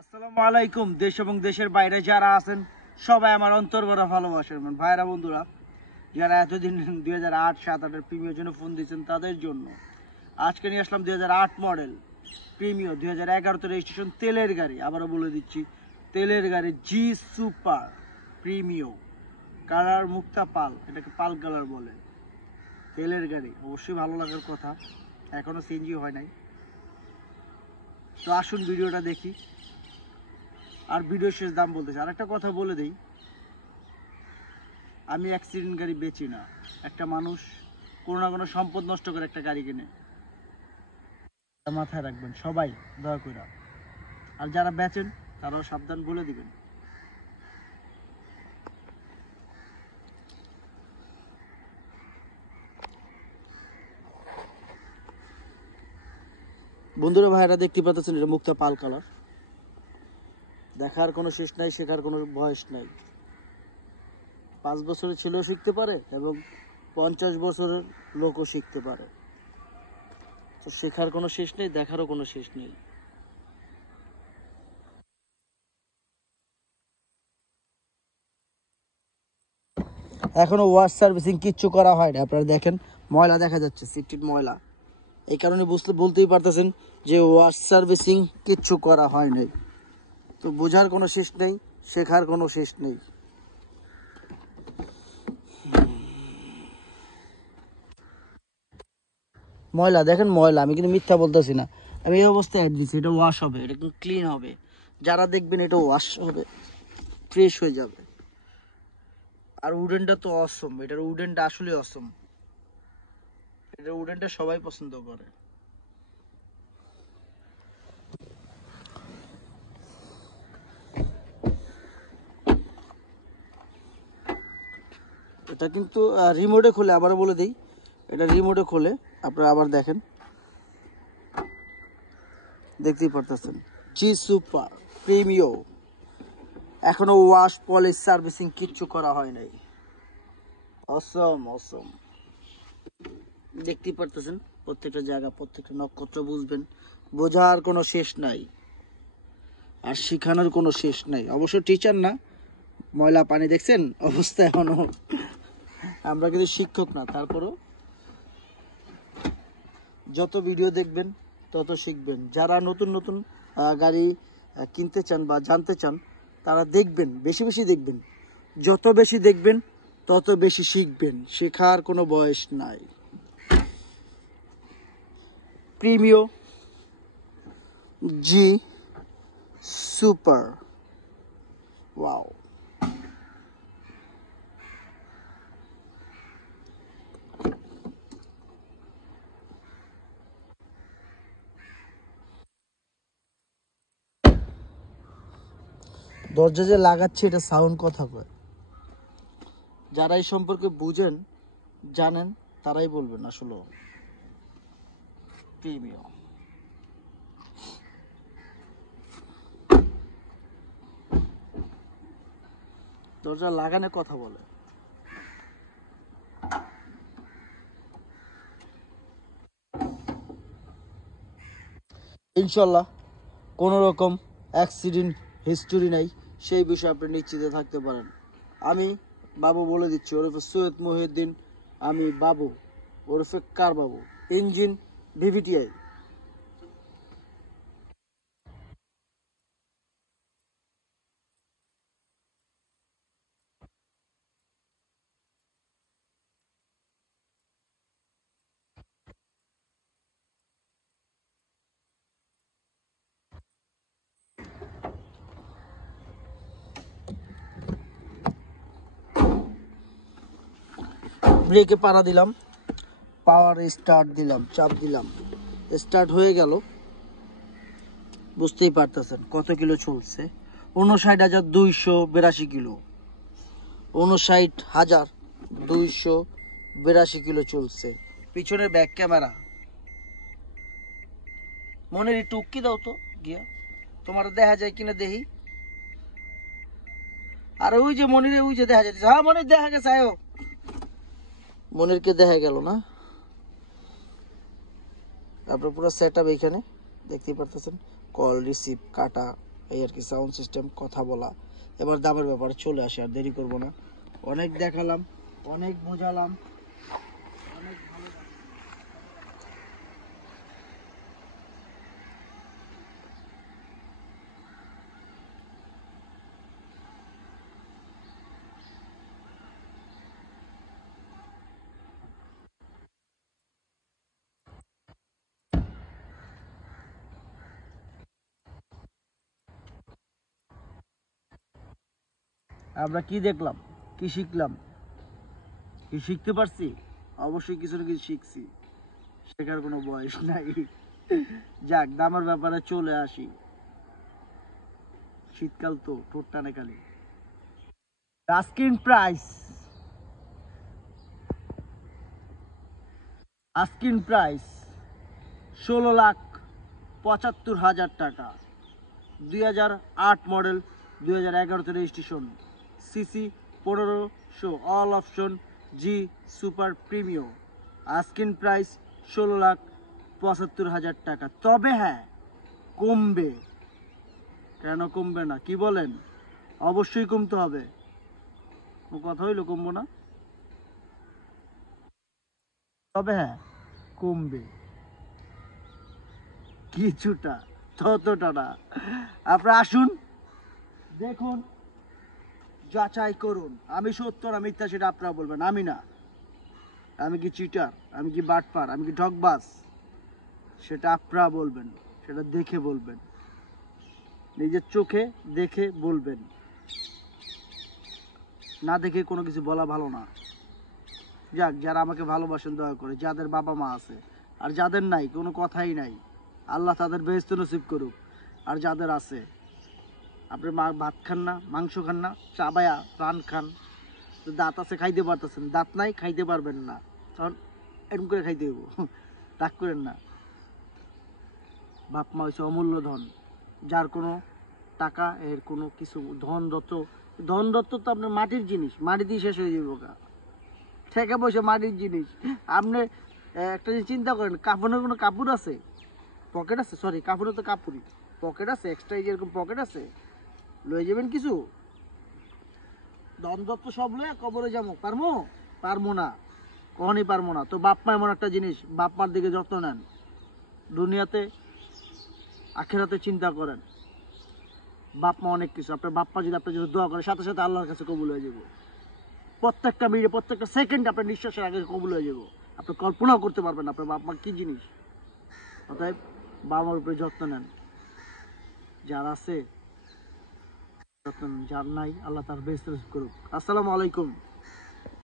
আসসালামু আলাইকুম। দেশ এবং দেশের বাইরে যারা আছেন সবাই আমার অন্তর ভরা ভালোবাসার ভাইরা বন্ধুরা, যারা এতদিন 2008-7-8 প্রিমিয়ার জন্য ফোন দিয়েছেন তাদের জন্য আজকে নিয়ে আসলাম 2008 মডেল প্রিমিও 2011 রেজিস্ট্রেশন তেলের গাড়ি। আবারও বলে দিচ্ছি, তেলের গাড়ি জি সুপার প্রিমিও, কালার মুক্তা পাল, এটাকে পাল কালার বলে। তেলের গাড়ি অবশ্যই ভালো লাগার কথা, এখনো সিএনজি হয় নাই। তো আসুন ভিডিওটা দেখি, আর ভিডিও শেষ দাম বলতেছে। আর একটা কথা বলে দেই, আমি অ্যাক্সিডেন্ট গাড়ি বেচি না। একটা মানুষ কোনো না কোনো সম্পদ নষ্ট করে একটা গাড়ি কেনে, মাথায় রাখবেন সবাই দয়া করে। আর যারা বেচেন তারাও সাবধান, বলে দিবেন। বন্ধুরা ভাইরা দেখতে পাচ্ছেন, এটা মুক্তা পাল কালার। দেখার কোনো শেষ নাই, শেখার কোনো বয়স নাই। 5 বছরের ছেলেও শিখতে পারে এবং 50 বছরের লোকও শিখতে পারে। তো শেখার কোনো শেষ নেই, দেখারও কোনো শেষ নেই। এখনো ওয়াশ সার্ভিসিং কিচ্ছু করা হয় না। আপনারা দেখেন ময়লা দেখা যাচ্ছে, সিটির ময়লা। এই কারণে বলতেই পারতেছেন যে ওয়াশ সার্ভিসিং কিচ্ছু করা হয় নাই। তো বোঝার কোনো শেষ নেই, শেখার কোনো শেষ নেই। ময়লা দেখেন, ময়লা। আমি কিন্তু মিথ্যা বলতেছি না, আমি এই অবস্থায় অ্যাড দিচ্ছি। এটা ওয়াশ হবে, এটা কিন্তু ক্লিন হবে। যারা দেখবেন এটা ওয়াশ হবে, ফ্রেশ হয়ে যাবে। আর উডেনটা তো অসম, এটার উডেনটা আসলে অসম। এটার উডেনটা সবাই পছন্দ করে। এটা কিন্তু রিমোটে খোলে, আবারও বলে দিই, এটা রিমোটে খোলে। আপনারা আবার দেখেন, দেখতেই পারতেছেন জি সুপার প্রিমিও। এখনো ওয়াশ পলিশ সার্ভিসিং কিচ্ছু করা হয় নাই। অসম অসম, দেখতেই পারতেছেন প্রত্যেকটা জায়গা, প্রত্যেকটা নক্ষত্র বুঝবেন। বোঝার কোনো শেষ নাই, আর শিখানোর কোনো শেষ নাই। অবশ্য টিচার না, ময়লা পানি দেখছেন অবস্থা এখনো। আমরা কিন্তু শিক্ষক না, তারপরও যত ভিডিও দেখবেন তত শিখবেন। যারা নতুন নতুন গাড়ি কিনতে চান বা জানতে চান, তারা দেখবেন, বেশি বেশি দেখবেন। যত বেশি দেখবেন তত বেশি শিখবেন, শেখার কোনো বয়স নাই। প্রিমিও জি সুপার, ওয়াও। দরজা যে লাগাচ্ছে, এটা সাউন্ড কথা কয়। যারা এই সম্পর্কে বুঝেন, জানেন, তারাই বলবেন আসলে প্রিমিও। দরজা লাগানোর কথা বলে। ইনশাল্লাহ কোনো রকম অ্যাক্সিডেন্ট হিস্টোরি নাই, সেই বিষয়ে আপনি নিশ্চিত থাকতে পারেন। আমি বাবু বলে দিচ্ছি, ওরফে সৈয়দ মহিউদ্দিন। আমি বাবু, ওরফে কার বাবু। Engine VVTi. ব্রেকে পাড়া দিলাম, পাওয়ার স্টার্ট দিলাম, চাপ দিলাম, স্টার্ট হয়ে গেল। বুঝতেই পারতেছেন কত কিলো চলছে। 59,282 কিলো, 59,282 কিলো চলছে। পিছনের ব্যাক ক্যামেরা। মনের একটু উক্কি দাও তো গিয়া, তোমার দেখা যায় কিনা দেখি। আর ওই যে মনিরে, ওই যে দেখা যাচ্ছে। হ্যাঁ মনির দেখা গেছে, আয়ো। মনিরকে দেখা গেল না। আপনার পুরো সেট আপ এইখানে দেখতেই পারতেছেন। কল রিসিভ, কাটা, এই আর কি সাউন্ড সিস্টেম, কথা বলা। এবার দামের ব্যাপারে চলে আসে, আর দেরি করব না। অনেক দেখালাম, অনেক বোঝালাম, অনেক ভালো। আমরা কি দেখলাম, কি শিখলাম, কি শিখতে পারছি? অবশ্যই কিছু না কিছু শিখছি, শেখার কোনো বয়স নাই। যাক, দামের ব্যাপারে চলে আসি। শীতকাল তো, ঠোঁট টানে খালি। আস্কিং প্রাইস, আস্কিং প্রাইস 16,75,000 টাকা। 2008 model, 2011 registration, CC 1500, all option, G super premium. Asking price 16,75,000 টাকা। তবে হ্যাঁ, কমবে। কেন কমবে না, কি বলেন? অবশ্যই কমতে হবে। ও কথা হইলো কমবো না? তবে হ্যাঁ, কমবে কিছুটা, ততটা না। আপনারা আসুন, দেখুন, যাচাই করুন। আমি সত্য না মিথ্যা সেটা আপনারা বলবেন, আমি না। আমি কি চিটার, আমি কি বাটপার, আমি কি ঠকবাজ, সেটা আপনারা বলবেন। সেটা দেখে বলবেন, নিজের চোখে দেখে বলবেন। না দেখে কোনো কিছু বলা ভালো না। যাক, যারা আমাকে ভালোবাসেন দয়া করে, যাদের বাবা মা আছে, আর যাদের নাই কোনো কথাই নাই, আল্লাহ তাদের বেহেশত নসিব করুক। আর যাদের আছে, আপনি ভাত খান না, মাংস খান না, চাবায়া প্রাণ খান, দাঁত আছে খাইতে পারতেছেন, দাঁত নাই খাইতে পারবেন না, তখন এরকম করে খাইতে হইব। রাগ করেন না। বাপ মা হচ্ছে অমূল্য ধন, যার কোনো টাকা এর কোনো কিছু ধন দত্ত, ধন দত্ত তো আপনার মাটির জিনিস, মাটি দিয়ে শেষ হয়ে যাবে। টাকা পয়সা মাটির জিনিস। আপনি একটা জিনিস চিন্তা করেন, কাপড়ের কোনো কাপড় আছে, পকেট আছে, সরি কাপড়ের তো কাপড়ই, পকেট আছে এক্সট্রা, যেরকম পকেট আছে লয়ে যাবেন কিছু? ধন দত্ত সব লয়ে কবরে যাবো, পারবো? পারবো না, কখনই পারবো না। তো বাপ মা এমন একটা জিনিস, বাপ মার দিকে যত্ন নেন। দুনিয়াতে আখেরাতে চিন্তা করেন। বাপ মা অনেক কিছু, আপনার বাপ মা যদি আপনার জন্য দোয়া করে, সাথে সাথে আল্লাহর কাছে কবুল হয়ে যাবো। প্রত্যেকটা মিনিটে, প্রত্যেকটা সেকেন্ড আপনার নিঃশ্বাসের আগে কবুল হয়ে যাবো। আপনি কল্পনাও করতে পারবেন না আপনার বাপ মা কি জিনিস। অতএব বাবা মার উপরে যত্ন নেন। যার আছে যত্ন নেন, যার নাই আল্লাহ তার বেহেশত নসিব করুক। আসসালামু আলাইকুম।